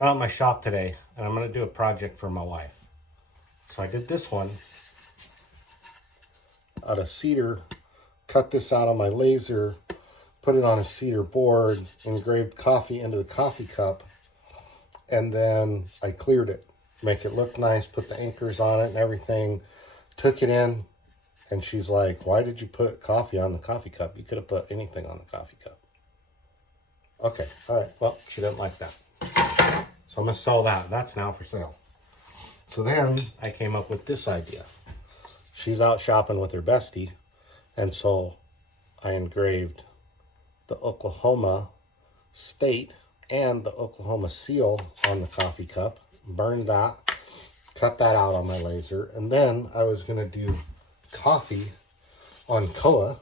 out in my shop today, and I'm going to do a project for my wife. So I did this one out of cedar, cut this out on my laser, put it on a cedar board, engraved coffee into the coffee cup, and then I cleared it, make it look nice, put the anchors on it and everything, took it in, and she's like, why did you put coffee on the coffee cup? You could have put anything on the coffee cup. Okay, all right, well, she didn't like that. So I'm gonna sell that. That's now for sale. So then I came up with this idea. She's out shopping with her bestie, and so I engraved the Oklahoma state and the Oklahoma seal on the coffee cup, burned that, cut that out on my laser, and then I was gonna do coffee on koa,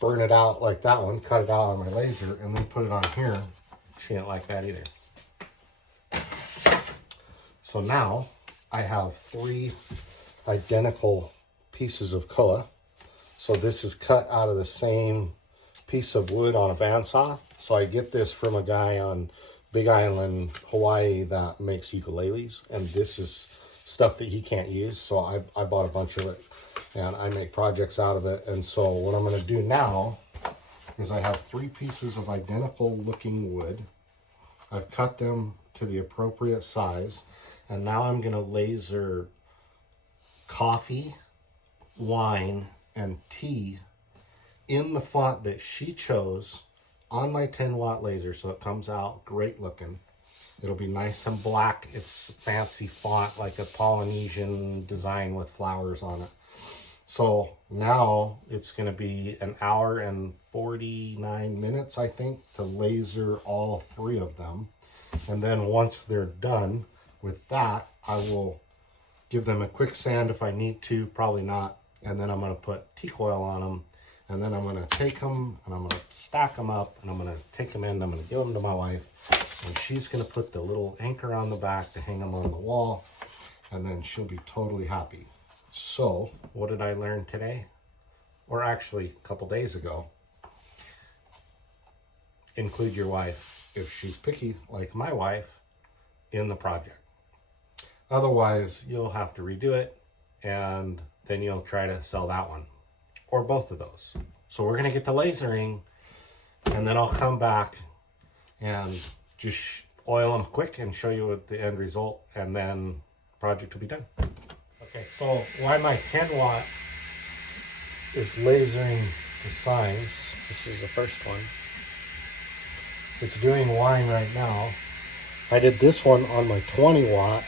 burn it out like that one, cut it out on my laser, and then put it on here. She didn't like that either. So now I have 3 identical pieces of koa. So this is cut out of the same piece of wood on a bandsaw. So I get this from a guy on Big Island, Hawaii that makes ukuleles. And this is stuff that he can't use. So I bought a bunch of it and I make projects out of it. And so what I'm going to do now is I have 3 pieces of identical looking wood. I've cut them to the appropriate size. And now I'm going to laser coffee, wine, and tea in the font that she chose on my 10-watt laser, so it comes out great looking. It'll be nice and black. It's fancy font, like a Polynesian design with flowers on it. So now it's going to be 1 hour and 49 minutes, I think, to laser all 3 of them. And then once they're done with that, I will give them a quick sand if I need to, probably not. And then I'm going to put tea coil on them. And then I'm going to take them and I'm going to stack them up and I'm going to take them in. I'm going to give them to my wife. And she's going to put the little anchor on the back to hang them on the wall. And then she'll be totally happy. So what did I learn today? Or actually a couple days ago. Include your wife, if she's picky like my wife, in the project. Otherwise, you'll have to redo it, and then you'll try to sell that one, or both of those. So we're going to get the lasering, and then I'll come back and just oil them quick and show you what the end result, and then the project will be done. Okay, so why my 10-watt is lasering the signs. This is the first one. It's doing wine right now. I did this one on my 20-watt.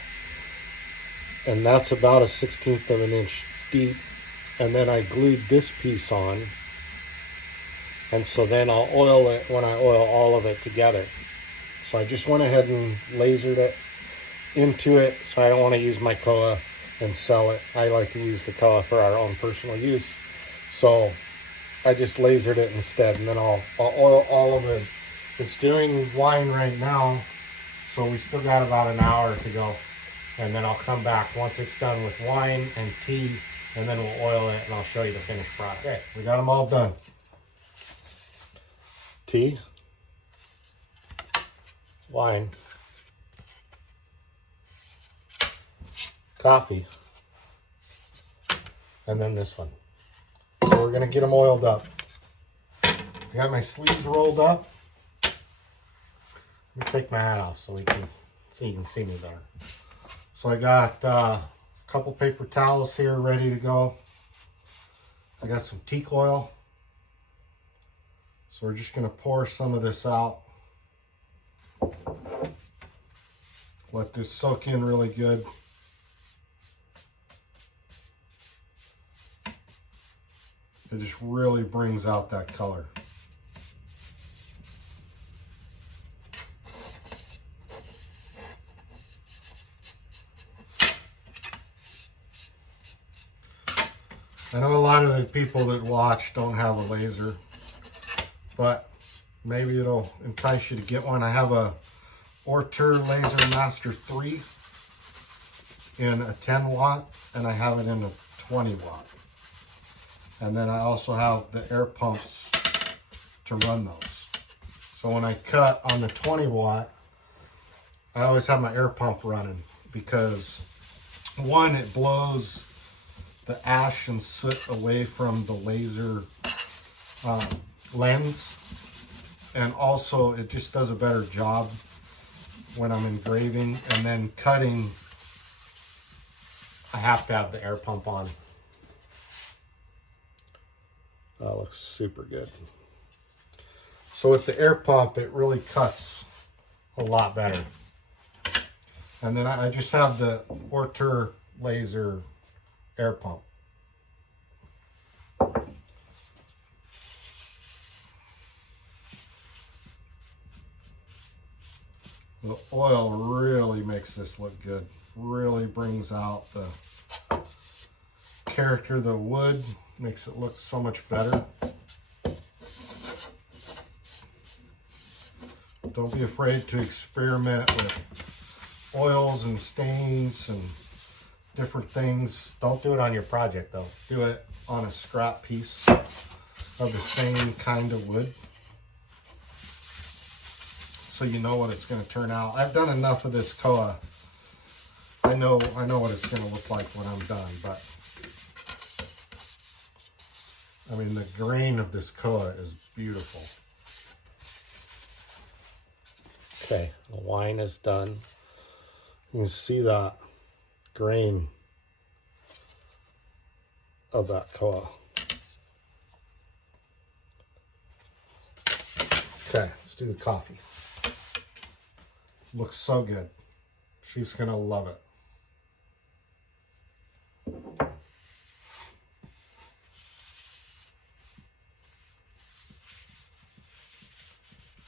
And that's about 1/16 of an inch deep. And then I glued this piece on. And so then I'll oil it when I oil all of it together. So I just went ahead and lasered it into it. So I don't want to use my koa and sell it. I like to use the koa for our own personal use. So I just lasered it instead. And then I'll oil all of it. It's doing wine right now. So we still got about 1 hour to go. And then I'll come back once it's done with wine and tea, and then we'll oil it and I'll show you the finished product. Okay, we got them all done. Tea, wine, coffee, and then this one. So we're gonna get them oiled up. I got my sleeves rolled up. Let me take my hat off so you can see me better. So I got a couple paper towels here ready to go. I got some tea coil. So we're just going to pour some of this out. Let this soak in really good. It just really brings out that color. I know a lot of the people that watch don't have a laser, but maybe it'll entice you to get one. I have a Ortur Laser Master 3 in a 10-watt, and I have it in a 20-watt. And then I also have the air pumps to run those. So when I cut on the 20-watt, I always have my air pump running because one, it blows the ash and soot away from the laser lens, and also it just does a better job when I'm engraving. And then cutting, I have to have the air pump on. That looks super good. So with the air pump, it really cuts a lot better. And then I just have the Ortur laser air pump. The oil really makes this look good. Really brings out the character of the wood, makes it look so much better. Don't be afraid to experiment with oils and stains and different things. Don't do it on your project though. Do it on a scrap piece of the same kind of wood, so you know what it's going to turn out. I've done enough of this koa. I know what it's going to look like when I'm done, but I mean, the grain of this koa is beautiful. Okay, the wine is done. You can see that grain of that koa. Okay, let's do the coffee. Looks so good. She's gonna love it.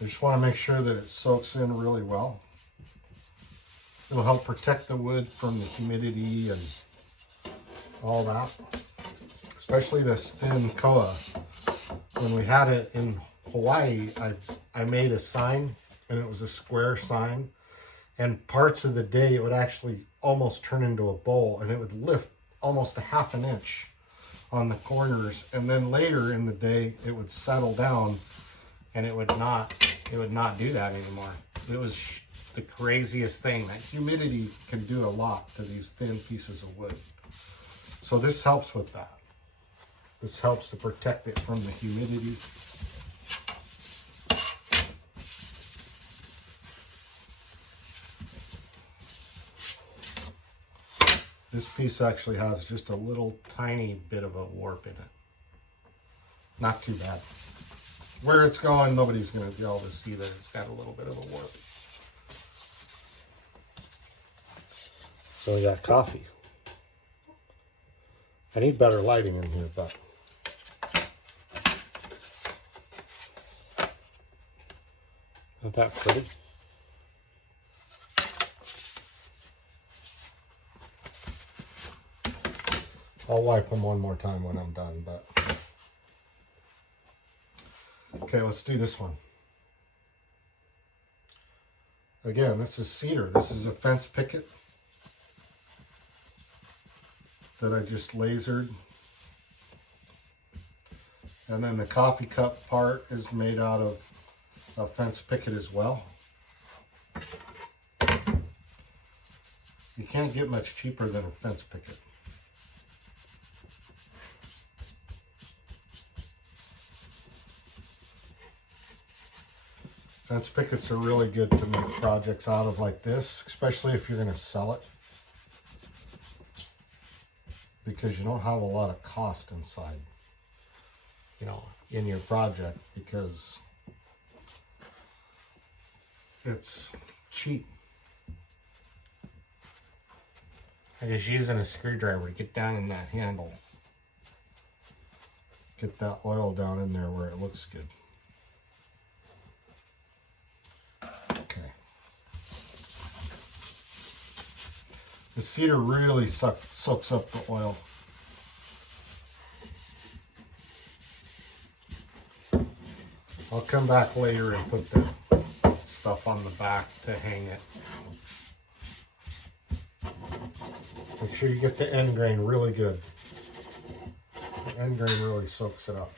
I just want to make sure that it soaks in really well. It'll help protect the wood from the humidity and all that. Especially this thin koa. When we had it in Hawaii, I made a sign, and it was a square sign. And parts of the day it would actually almost turn into a bowl, and it would lift almost a half an inch on the corners. And then later in the day it would settle down, and it would not do that anymore. It was the craziest thing. That humidity can do a lot to these thin pieces of wood. So this helps with that. This helps to protect it from the humidity. This piece actually has just a little tiny bit of a warp in it. Not too bad. Where it's going, nobody's going to be able to see that it's got a little bit of a warp. So we got coffee. I need better lighting in here, but isn't that pretty? I'll wipe them one more time when I'm done, but okay, let's do this one. Again, this is cedar. This is a fence picket that I just lasered. And then the coffee cup part is made out of a fence picket as well. You can't get much cheaper than a fence picket. Fence pickets are really good to make projects out of like this, especially if you're going to sell it, because you don't have a lot of cost inside, you know, in your project, because it's cheap. I'm just using a screwdriver to get down in that handle, get that oil down in there where it looks good. Okay. The cedar really soaks up the oil. I'll come back later and put the stuff on the back to hang it. Make sure you get the end grain really good. The end grain really soaks it up.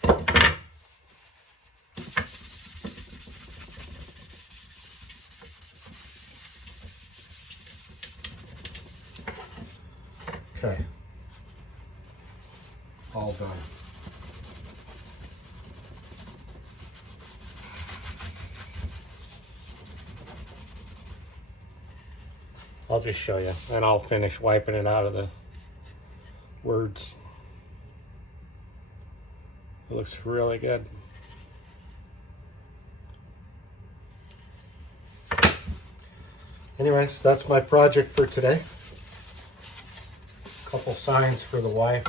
Okay. All done. I'll just show you, and I'll finish wiping it out of the words. It looks really good. Anyways, that's my project for today. Couple signs for the wife.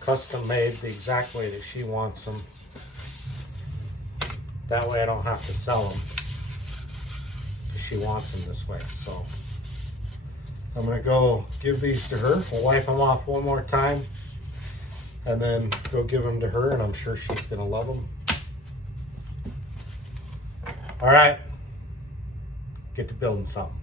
Custom made the exact way that she wants them. That way I don't have to sell them. She wants them this way. So I'm gonna go give these to her. We'll wipe them off one more time and then go give them to her, and I'm sure she's gonna love them. All right, get to building something.